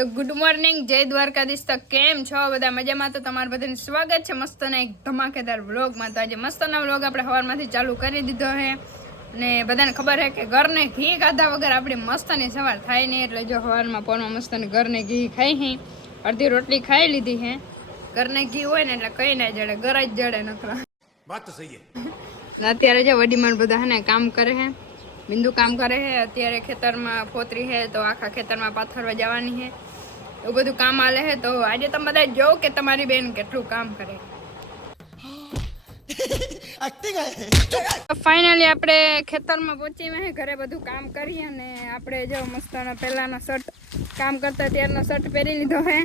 તો good morning જય દ્વારકાધીશ. તો કેમ છો બધા? મજામાં? તો તમારું બધાને સ્વાગત છે મસ્તના એક ધમાકેદાર વ્લોગમાં. તો આજે મસ્તના વ્લોગ આપણે સવારમાંથી ચાલુ કરી દીધો છે અને બધાને ખબર છે કે ઘરને ઘી ખાધા વગર આપણી મસ્તની સવાર થાય નહીં. એટલે જો સવારમાં પોણમાં મસ્તને ઘરને ઘી ખાઈ હી. અડધી રોટલી ખાઈ લીધી હે. ઘરને ઘી હોય ને એટલે કઈ ના જડે ઘર જ જડે નકરા. અત્યારે જે વડીમાન બધા ને કામ કરે છે બિંદુ કામ કરે છે અત્યારે ખેતરમાં ફોતરી છે તો આખા ખેતરમાં પાથરવા જવાની છે એવું બધું કામ આલે છે તો આજે તમે બધા જોવો કે તમારી બેન કેટલું કામ કરે. ફાઇનલી આપણે ખેતરમાં પહોંચી મેં ઘરે બધું કામ કરી અને આપણે જો મસ્તનો પહેલાનો શર્ટ કામ કરતા ત્યારનો શર્ટ પહેરી લીધો છે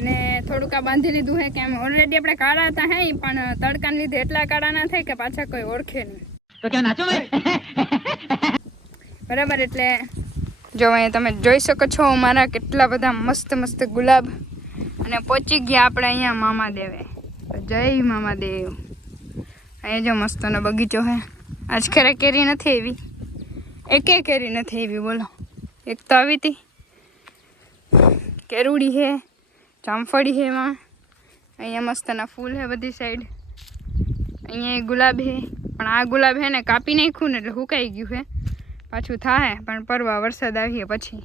ને થોડુંક આ બાંધી લીધું છે કે ઓલરેડી આપણે કાળા હતા હે પણ તડકાને લીધે એટલા કાળા ના થાય કે પાછા કોઈ ઓળખે નહીં. બરાબર એટલે જો અહીંયા તમે જોઈ શકો છો મારા કેટલા બધા મસ્ત મસ્ત ગુલાબ અને પહોંચી ગયા આપણે અહીંયા મામાદેવે. જય મામાદેવ. અહીંયા જો મસ્તનો બગીચો છે આજ ખરે કેરી નથી એવી એકે કેરી નથી એવી બોલો. એક તો આવી હતી. કેરુડી છે જામફળી છે એમાં. અહીંયા મસ્તના ફૂલ છે બધી સાઈડ અહીંયા ગુલાબ હે. પણ આ ગુલાબ હે ને કાપી નાખ્યું ને એટલે હુકાઈ ગયું છે પાછું થાય પણ પરવા વરસાદ આવીએ પછી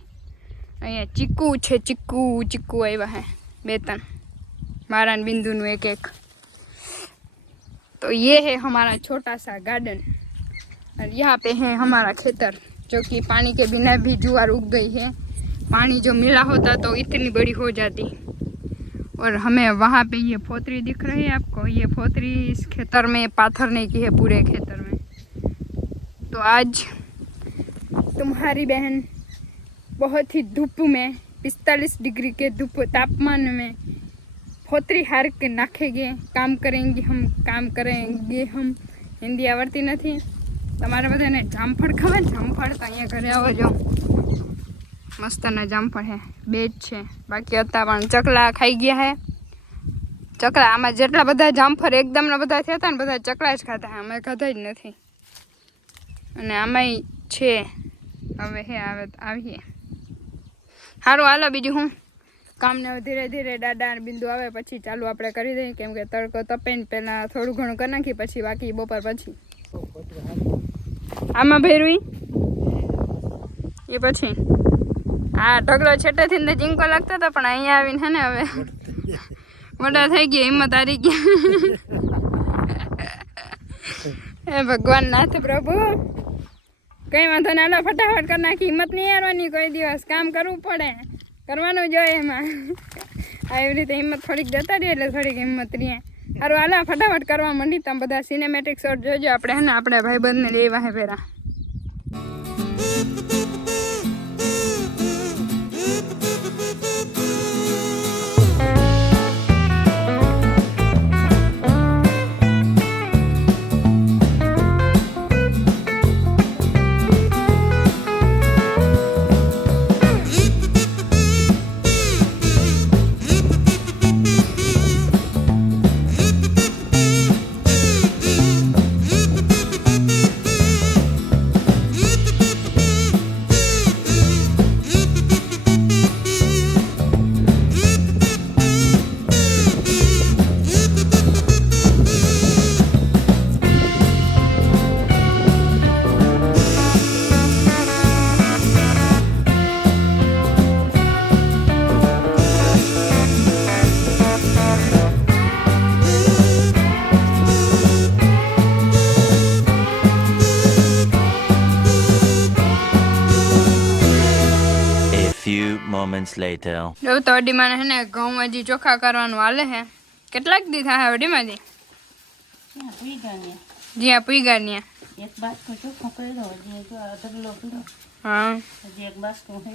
અહીંયા ચીકુ છે ચીકુ ચીકુ આવ્યા છે બે ત્રણ મારા ને બિંદુનું એક એક तो ये है हमारा छोटा सा गार्डन और यहाँ पे है हमारा खेतर जो कि पानी के बिना भी जुआर उग गई है पानी जो मिला होता तो इतनी बड़ी हो जाती और हमें वहाँ पे ये फोतरी दिख रही है आपको ये फोतरी इस खेतर में पाथरने की है पूरे खेतर में तो आज तुम्हारी बहन बहुत ધૂપ મેં પિસ્તાલીસ ડિગ્રી કે ધૂપ તાપમાન મેં ફોતરી હાર કે के नाखेंगे કામ કરેગે હમ કામ કરેંગે હમ હિન્દી આવડતી નથી તમારે બધાને જામફળ ખબર જામફળ તો અહીંયા ઘરે આવજો મસ્તના જામફળ હે બે જ છે બાકી હતા પણ ચકલા ખાઈ ગયા હે ચકલા આમાં જેટલા બધા જામફળ એકદમ એકદમના બધા થયા હતા ને બધા ચકલા જ ખાતા અમે ખાતા જ નથી અને આમાંય છે હવે હે આવે તો આવીએ. સારું હાલો બીજું હું? કામને ધીરે ધીરે દાદા બિંદુ આવે પછી ચાલુ આપણે કરી દઈએ. કેમ કે તડકો તપે ને પહેલાં થોડું ઘણું કરી નાખી પછી બાકી બપોર પછી. આમાં ભેરવી? એ પછી. હા ઢગલો છેટેથી ને ચિંકો લાગતો હતો પણ અહીંયા આવીને હે ને હવે. મોટા થઈ ગયા હિંમત હારી ગયા. હે ભગવાન નાથ પ્રભુ. કઈ વાંધો ના લો ફટાફટ કરી નાખી. હિંમત નહીં હારવાની, કોઈ દિવસ કામ કરવું પડે. કરવાનું જોઈએ એમાં. આવી રીતે હિંમત થોડીક જતા રહીએ એટલે થોડીક હિંમત રહીએ. સારું હાલો, ફટાફટ કરવા માંડી. તમે બધા સિનેમેટિક શોટ જોજો આપણે, હે ને, આપણે ભાઈબંધને લેવા હે પેલા moments later. જો તો અડીમાં હે ને ઘઉં હજી ચોખા કરવાનું હાલે હે. કેટલાક દી થાય અડીમાંથી જી આ પીગા ને એક બાસ્કો ચોખ્ખો કર્યો હજી જો ઢગલો કર્યો. હા. હજી એક બાસ્કો હે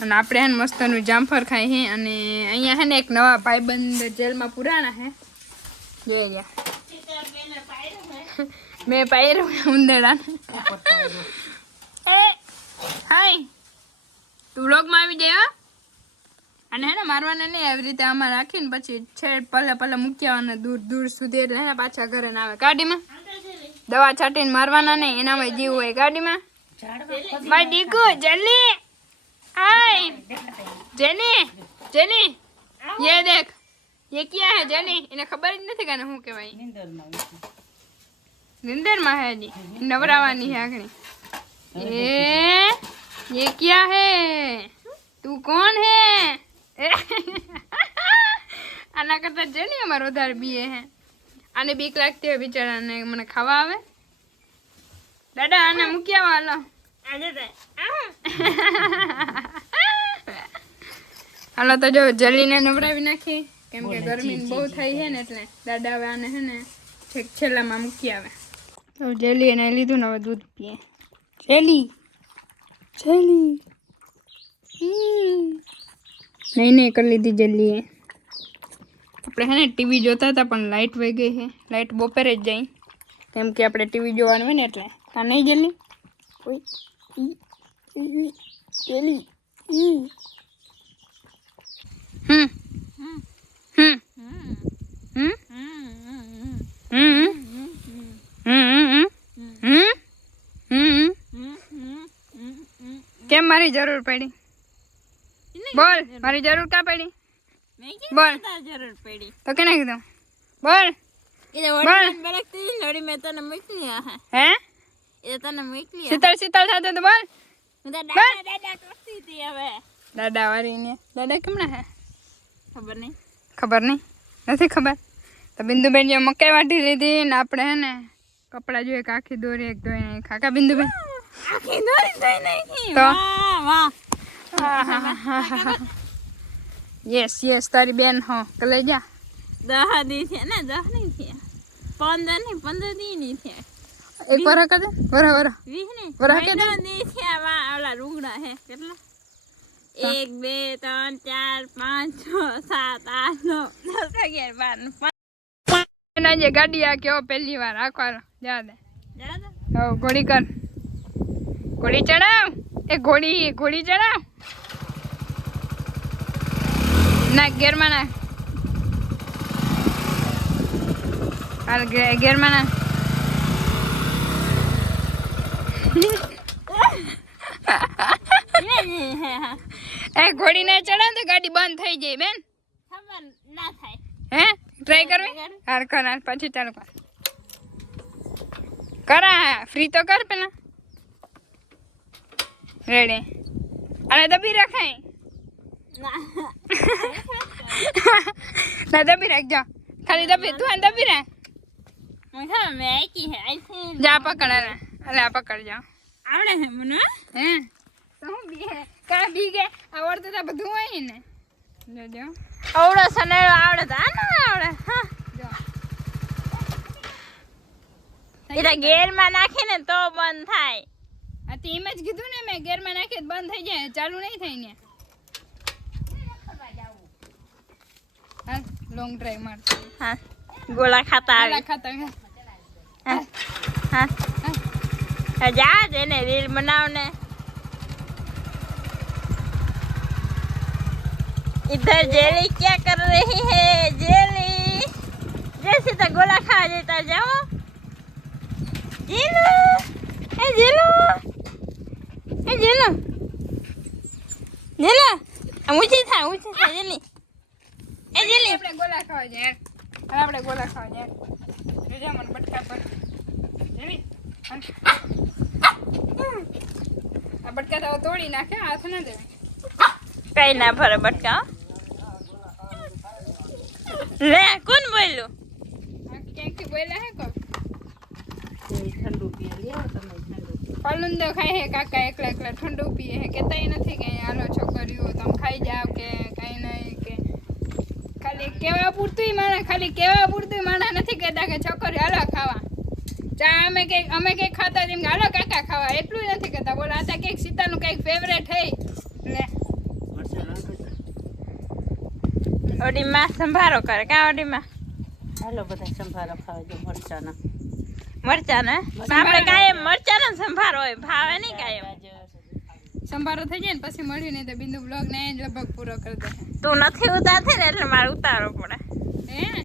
અને આપણે હે મસ્તનું જામફળ ખાઈ હે અને અહીંયા હે ને એક નવા ભાઈબંધ જેલમાં પુરાણા હે. જે ગયા મેં પાયરું ઉંદરડા હાય. તું વ્લોગમાં આવી જાય હો? અને હે ને મારવાને નહીં એવી રીતે આમાં રાખીને પછી છેડ પલે પલે મૂકી આવવાના દૂર દૂર સુધી એટલે હે પાછા ઘરે ના આવે. ગાડીમાં? દવા છાંટીને મારવાના નહીં, એનામાં જીવ હોય. ગાડીમાં? ભાઈ, દીકુ જલ્દી હાય જેની જેની યે દેખ, યે ક્યાં હે જેની એને ખબર જ નથી કાને શું કહેવાય. નિંદરમાં હે જી નવરાવાની હે આગણી એ યે ક્યાં હે? તું કોણ હે? આના કરતા ને અમારે વધારે બીએ હે. આને બીક લાગતી હોય બિચારાને મને ખાવા આવે. દાદા આને મૂકી આવો હાલો. હાલો તો જો જલીને નવડાવી નાખી. કેમ કે ગરમી બહુ થઈ છે ને એટલે દાદા હવે આને હે ને છેક છેલ્લામાં મૂકી આવે. તો જેલી એને લીધું ને હવે દૂધ પીએ. Jelly jelly. नहीं नहीं कर ली थी जल्दी अपने है ना टीवी जो था अपन लाइट वे गई है लाइट बोपे ज जाए कम के अपने टीवी जो ने एट्ले नहीं जल्दी क्या मारी ज़रूर पड़ी બોલ મારી જરૂર કા પડી? બોલ. જરૂર પડી? તો કેને કીધું? બોલ. બોલ. વળી બરકતી લડી મે તને મોકલી હે હે? એ તને મોકલી. શીતળ શીતળ થાતો તો બોલ. હું તો દાદા દાદા કરતી હતી હવે. દાદા વાળી ને. દાદા કેમના હે? ખબર નહીં. ખબર નહીં? નથી ખબર? તો બિંદુબેન જે મકાઈ વાટી લીધી ને આપણે હે ને કપડાં જોઈએ આખી દોરી એક ધોઈ નહીં કાકા બિંદુબેન. આખી દોરી ધોઈ નાખી. તો? વાહ વાહ. યસ યસ તારી બેન હો કલે જા. દહ દી છે ને દહ નહીં છે પંદર નહીં પંદર દી નહીં છે એક વાર કદે વરા વરા વીસ નહીં. વરહ કે મહિનો દી છે આવા ઓલા રૂગડા છે કેટલા? એક બે ત્રણ ચાર પાંચ છ સાત આઠ નવ દસ અગિયાર બાર ને જે ગાડી આ કેવો પહેલી વાર રાખવાનો જા દે. હો? ઘોડી કર. ઘોડી ચડાવ? એ ઘોડી ઘોડી ચડાવ? નાખ ગેરમાં નાખ હાલ ગેરમાં નાખ એ ઘોડી ના ચડાવ તો ગાડી બંધ થઈ જાય બેન. ના થાય. હે? ટ્રાય કરવી? હાલ કર હાલ પછી ચાલુ કર. કરા ફ્રી તો કર પેલા. રેડી અને દબી રખાય. ના ના દબી રાખજો ખાલી દબી તું દબી રાખ. જા પકડ અરે આ પકડ જા. આવડે હે મને? હે? હું બી કા બી ગે આવડતું તો બધું હોય ને. જોજો આવડે સનેડો આવડે તો આ ના આવડે. હા. જો. એ તો ગેરમાં નાખીને તો બંધ થાય. આ તો એમ જ કીધું ને મેં ગેરમાં નાખીએ તો બંધ થઈ જાય ચાલુ નહીં થાય ને હાલ લોંગ ડ્રાઈવ માર હા ગોળા ખાતા પેલા આવી ખાતા હે. હા હા હા જા જેને રીલ બનાવ ને इधर जेली क्या कर रही है जेली जैसे तो गोला खा जाता जाओ जेलो ए जेलो ए जेलो जेलो आ, ऊंची था ऊंची था जेली એ જલ્દી આપણે ગોલા ખાવા જાય હવે આપણે ગોલા ખાવા જાય જોજા મને બટકા પર. જલ્દી આ બટકા તો તોડી નાખે હાથ ના દેવે કઈ ના ભરે બટકા. લે કોણ બોલ્યું? ક્યાંકથી બોલ્યા હે કો ઠંડુ પીએ. તમે ઠંડુ ફાલુંદો ખાય હે કાકા એકલા એકલા ઠંડુ પીએ હે. કેતાય નથી કે હાલો છોકરીઓ તમે ખાઈ જાવ કે કેવા પૂરતું માણા ખાલી કેવા પૂરતું માણા નથી કહેતા કે છોકરી હાલો ખાવા. ચા અમે કંઈક અમે કંઈક ખાતા જેમ કે હાલો કાકા ખાવા. એટલું નથી કહેતા. બોલો આ તો કંઈક સીતાનું કંઈક ફેવરેટ થઈ લે. ઓડીમાં સંભારો કરે. કા ઓડીમાં? હાલો બધા સંભારો ખાવા જો મરચાના. મરચા ને આપણે કાયમ મરચાનો સંભારો હોય? ભાવે નહીં કાયમ સંભારો થઈ જાય ને પછી મળ્યું નહીં તો બિંદુ બ્લોગ ને લગભગ પૂરો કરી દે. તું નથી ઉતારતી ને એટલે મારે ઉતારવો પડે.